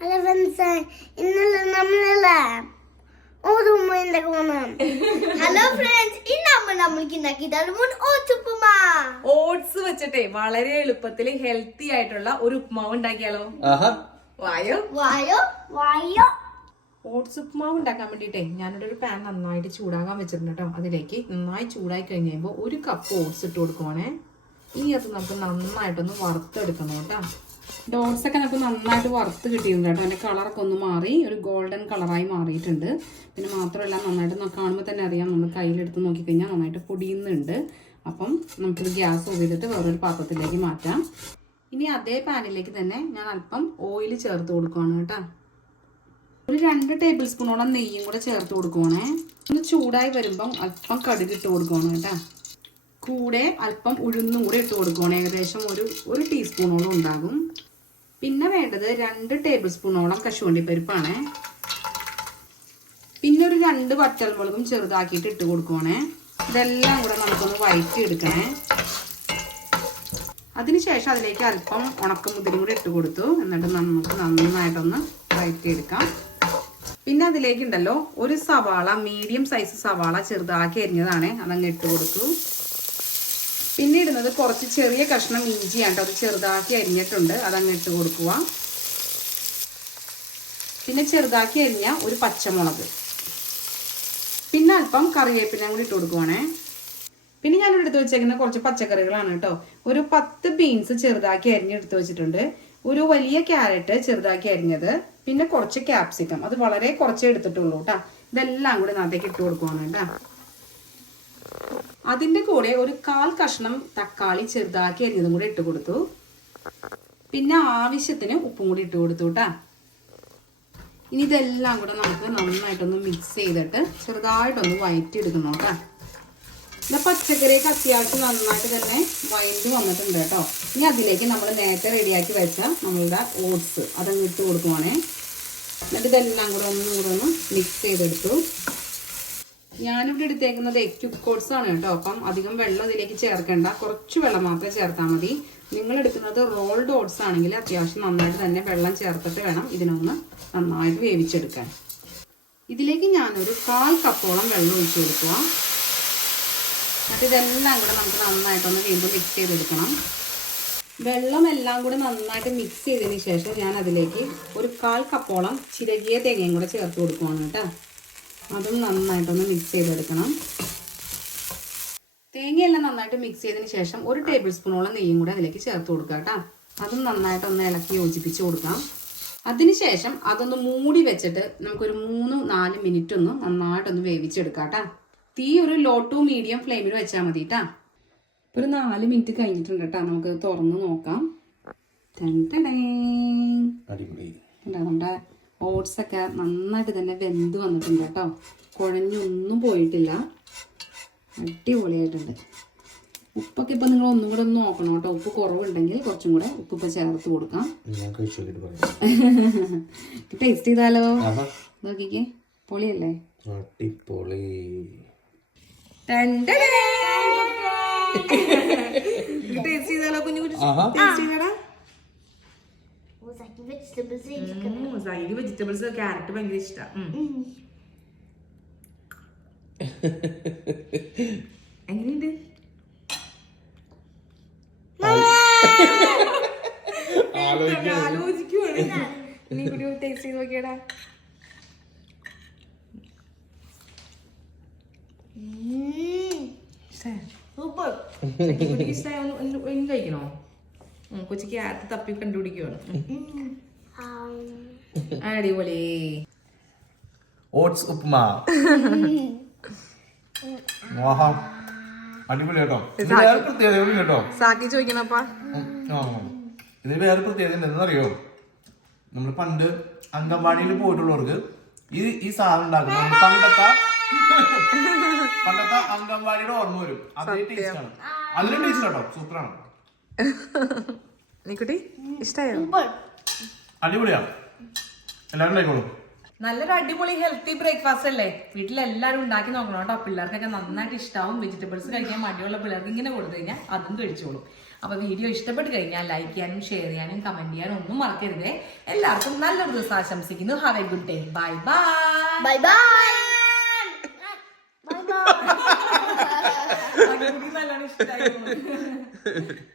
Hello friends ഇന്നലെ നമ്മളല്ലേ ഒരു ഉമ്മയുടെ ഹലോ ഫ്രണ്ട്സ് ഇന്ന് നമ്മൾ നമ്മൾക്ക് ഉണ്ടാക്കിയതാണ് മുൻ ഓച്ചുപ്പുമാ ഓട്സ് വെച്ചിട്ടേ വളരെ എളുപ്പത്തിൽ ഹെൽത്തി ആയിട്ടുള്ള ഒരു ഉപ്മാവ് ഉണ്ടാക്കിയാലോ? ആഹാ. വായോ? വായോ വായോ. ഓട്സ് ഉപ്മാവ് ഉണ്ടാക്കാൻ വേണ്ടിയിട്ടേ ഞാനിവിടെ ഒരു പാൻ നന്നായിട്ട് ചൂടാകാൻ വെച്ചിട്ടുണ്ട് കേട്ടോ അതിലേക്ക് നന്നായി ചൂടായി കഴിഞ്ഞ് കഴിയുമ്പോൾ ഒരു കപ്പ് ഓട്സ് ഇട്ട് കൊടുക്കുവാണേ. ഇനി അത് നമുക്ക് നന്നായിട്ടൊന്ന് വറുത്തെടുക്കണം കേട്ടോ ഡോട്ട്സ് ഒക്കെ നമുക്ക് നന്നായിട്ട് വറുത്ത് കിട്ടിയിട്ടുണ്ട് കേട്ടോ. അതിന്റെ കളറൊക്കെ ഒന്ന് മാറി ഒരു ഗോൾഡൻ കളറായി മാറിയിട്ടുണ്ട്. പിന്നെ മാത്രമല്ല നന്നായിട്ട് കാണുമ്പോൾ തന്നെ അറിയാം നമ്മൾ കയ്യിലെടുത്ത് നോക്കിക്കഴിഞ്ഞാൽ നന്നായിട്ട് പൊടിയുന്നുണ്ട്. അപ്പം നമുക്കിത് ഗ്യാസ് ഓഫ് ചെയ്തിട്ട് വേറൊരു പാത്രത്തിലേക്ക് മാറ്റാം. ഇനി അതേ പാനിലേക്ക് തന്നെ ഞാൻ അല്പം ഓയിൽ ചേർത്ത് കൊടുക്കുവാണ് കേട്ടോ. ഒരു രണ്ട് ടേബിൾ സ്പൂണോളം നെയ്യും കൂടെ ചേർത്ത് കൊടുക്കുവാണേ. ഒന്ന് ചൂടായി വരുമ്പം അല്പം കടുകിട്ട് കൊടുക്കുവാണ് കേട്ടോ. കൂടെ അല്പം ഉഴുന്നും കൂടെ ഇട്ട് കൊടുക്കണം ഏകദേശം ഒരു ഒരു ടീസ്പൂണോളം ഉണ്ടാകും. പിന്നെ വേണ്ടത് രണ്ട് ടേബിൾ സ്പൂണോളം കശുവണ്ടി പരിപ്പാണ് പിന്നെ ഒരു രണ്ട് വറ്റൽമുളകും ചെറുതാക്കിയിട്ട് ഇട്ട് കൊടുക്കുവാണേ. ഇതെല്ലാം കൂടെ നമുക്കൊന്ന് വഴറ്റി എടുക്കണേ അതിനുശേഷം അതിലേക്ക് അല്പം ഉണക്കമുതിരും കൂടി ഇട്ട് കൊടുത്തു. എന്നിട്ട് നമുക്ക് നന്നായിട്ടൊന്ന് വഴറ്റിയെടുക്കാം പിന്നെ അതിലേക്ക് ഉണ്ടല്ലോ ഒരു സവാള മീഡിയം സൈസ് സവാള ചെറുതാക്കി അരിഞ്ഞതാണ്. അതങ്ങ് ഇട്ട് കൊടുത്തു. പിന്നെ ഇടുന്നത് കുറച്ച് ചെറിയ കഷ്ണം ഇഞ്ചിയാണ് കേട്ടോ അത് ചെറുതാക്കി അരിഞ്ഞിട്ടുണ്ട്. അതങ്ങ് ഇട്ട് കൊടുക്കുക പിന്നെ ചെറുതാക്കി അരിഞ്ഞ ഒരു പച്ചമുളക്. പിന്നെ അല്പം കറിവേപ്പിലയും കൂടി ഇട്ട് കൊടുക്കുവാണേ. പിന്നെ ഞാൻ എടുത്ത് വെച്ചേക്കുന്ന കുറച്ച് പച്ചക്കറികളാണ് കേട്ടോ. ഒരു പത്ത് ബീൻസ് ചെറുതാക്കി അരിഞ്ഞെടുത്ത് വെച്ചിട്ടുണ്ട്. ഒരു വലിയ ക്യാരറ്റ് ചെറുതാക്കി അരിഞ്ഞത്. പിന്നെ കുറച്ച് ക്യാപ്സിക്കം. അത് വളരെ കുറച്ചേ എടുത്തിട്ടുള്ളൂ കേട്ടോ. ഇതെല്ലാം കൂടി നാട്ടേക്ക് ഇട്ട് കൊടുക്കുവാണ് കേട്ടോ. അതിന്റെ കൂടെ ഒരു കാൽ കഷ്ണം തക്കാളി ചെറുതാക്കി അരിഞ്ഞതും കൂടെ ഇട്ട് കൊടുത്തു. പിന്നെ ആവശ്യത്തിന് ഉപ്പും കൂടി ഇട്ട് കൊടുത്തു കേട്ടാ ഇനി ഇതെല്ലാം കൂടെ നമുക്ക് നന്നായിട്ടൊന്ന് മിക്സ് ചെയ്തിട്ട് ചെറുതായിട്ടൊന്ന് വയറ്റി എടുക്കണം കേട്ടോ ഇത് പച്ചക്കറിയൊക്കെ അത്യാവശ്യം നന്നായിട്ട് തന്നെ വയന്റ് വന്നിട്ടുണ്ട് കേട്ടോ ഇനി അതിലേക്ക് നമ്മൾ നേരത്തെ റെഡിയാക്കി വെച്ച നമ്മളുടെ ഓട്സ് അതങ്ങ് ഇട്ട് കൊടുക്കുവാണേ. എന്നിട്ട് ഇതെല്ലാം കൂടെ ഒന്നും കൂടെ ഒന്ന് മിക്സ് ചെയ്തെടുത്തു. ഞാനിവിടെ എടുത്തേക്കുന്നത് എക്യൂബ് കോട്സ് ആണ് കേട്ടോ. അപ്പം അധികം വെള്ളം ഇതിലേക്ക് ചേർക്കേണ്ട. കുറച്ച് വെള്ളം മാത്രമേ ചേർത്താൽ മതി. നിങ്ങൾ എടുക്കുന്നത് റോൾഡ് ഓട്സ് ആണെങ്കിൽ അത്യാവശ്യം നന്നായിട്ട് തന്നെ വെള്ളം ചേർത്തിട്ട് വേണം ഇതിനൊന്ന് നന്നായിട്ട് വേവിച്ചെടുക്കാൻ. ഇതിലേക്ക് ഞാനൊരു കാൽ കപ്പോളം വെള്ളം ഒഴിച്ചു കൊടുക്കുക. എന്നിട്ട് ഇതെല്ലാം കൂടെ നമുക്ക് നന്നായിട്ടൊന്ന് വീണ്ടും മിക്സ് ചെയ്തെടുക്കണം. വെള്ളം എല്ലാം കൂടെ നന്നായിട്ട് മിക്സ് ചെയ്തതിന് ശേഷം ഞാൻ അതിലേക്ക് ഒരു കാൽ കപ്പോളം ചിരകിയ തേങ്ങയും കൂടെ ചേർത്ത് കൊടുക്കുവാണ് കേട്ടോ. അതും നന്നായിട്ടൊന്ന് മിക്സ് ചെയ്തെടുക്കണം. തേങ്ങയെല്ലാം നന്നായിട്ട് മിക്സ് ചെയ്തതിന് ശേഷം ഒരു ടേബിൾ സ്പൂണോളം നെയ്യും കൂടെ അതിലേക്ക് ചേർത്ത് കൊടുക്കുക കേട്ടോ. അതും നന്നായിട്ടൊന്ന് ഇളക്കി യോജിപ്പിച്ച് കൊടുക്കാം. അതിനുശേഷം അതൊന്ന് മൂടി വെച്ചിട്ട് നമുക്കൊരു മൂന്ന് നാല് മിനിറ്റ് ഒന്ന് നന്നായിട്ടൊന്ന് വേവിച്ചെടുക്കാം കേട്ടോ. തീ ഒരു ലോ ടു മീഡിയം ഫ്ലെയിമിൽ വെച്ചാൽ മതി കേട്ടോ. ഒരു നാല് മിനിറ്റ് കഴിഞ്ഞിട്ടുണ്ട് കേട്ടോ. നമുക്ക് തുറന്ന് നോക്കാം. ടൻ ഓട്സ് ഒക്കെ നന്നായിട്ട് തന്നെ വെന്ത് വന്നിട്ടുണ്ട് കേട്ടോ. കുഴഞ്ഞൊന്നും പോയിട്ടില്ല. അടിപൊളിയായിട്ടുണ്ട്. ഉപ്പൊക്കെ ഇപ്പം നിങ്ങൾ ഒന്നും കൂടെ ഒന്ന് നോക്കണം കേട്ടോ. ഉപ്പ് കുറവുണ്ടെങ്കിൽ കുറച്ചും കൂടെ ഉപ്പ് ഇപ്പം ചേർത്ത് കൊടുക്കാം. ടേസ്റ്റ് ചെയ്താലോ? നോക്കിക്കേ. പൊളിയല്ലേ? അടിപൊളി. ടേസ്റ്റ് ചെയ്താലോ കുഞ്ഞു കുഞ്ഞു? ടേസ്റ്റ് ചെയ്തടാ വെജിറ്റബിൾസ് സൈഡ് വെജിറ്റബിൾസ് ക്യാരറ്റ് ഭയങ്കര ഇഷ്ടമാണ് എങ്ങനെയുണ്ട്? ആലോചിക്കുവാണ്. നീ കൂടി ടേസ്റ്റ് ചെയ്ത് നോക്കിയടാ. സൂപ്പർ ഇഷ്ടമായ ഉം, കൊച്ചി തപ്പി കണ്ടുപിടിക്കുവാണ്. അടിപൊളി. ഓട്സ് ഉപ്മാ. അടിപൊളി കേട്ടോ. ഇതിന് വേറെ പ്രത്യേകത കൂടി കേട്ടോ. സാക്കി ചോദിക്കണപ്പാ. ഇതിന് വേറെ പ്രത്യേകത നമ്മൾ പണ്ട് അംഗൻവാടിയിൽ പോയിട്ടുള്ളവർക്ക് ഈ ഈ സാധനം ഉണ്ടാക്കും പണ്ടത്തെ പണ്ടത്തെ അംഗൻവാടിയുടെ ഓർമ്മ വരും. അതേ ടേസ്റ്റ് ആണ്. അതിലും ടേസ്റ്റ് കേട്ടോ. സൂപ്പറാണ്. നീ ഇഷ്ടായോ? ഇഷ്ടമായോ അടിപൊളിയാ. എല്ലാവരും ഉണ്ടായിക്കോളും. നല്ലൊരു അടിപൊളി ഹെൽത്തി ബ്രേക്ക്ഫാസ്റ്റ് അല്ലേ? വീട്ടിൽ എല്ലാവരും ഉണ്ടാക്കി നോക്കണം കേട്ടോ. പിള്ളേർക്കൊക്കെ നന്നായിട്ട് ഇഷ്ടാവും. വെജിറ്റബിൾസ് കഴിക്കാൻ മടിയുള്ള പിള്ളേർക്ക് ഇങ്ങനെ കൊടുത്തു കഴിഞ്ഞാൽ അതും കഴിച്ചോളും. അപ്പൊ വീഡിയോ ഇഷ്ടപ്പെട്ട് കഴിഞ്ഞാൽ ലൈക്ക് ചെയ്യാനും ഷെയർ ചെയ്യാനും കമന്റ് ചെയ്യാനും ഒന്നും മറക്കരുതേ. എല്ലാവർക്കും നല്ലൊരു ദിവസം ആശംസിക്കുന്നു. Have a good day bye bye bye bye bye bye നല്ലോണം ഇഷ്ടമായി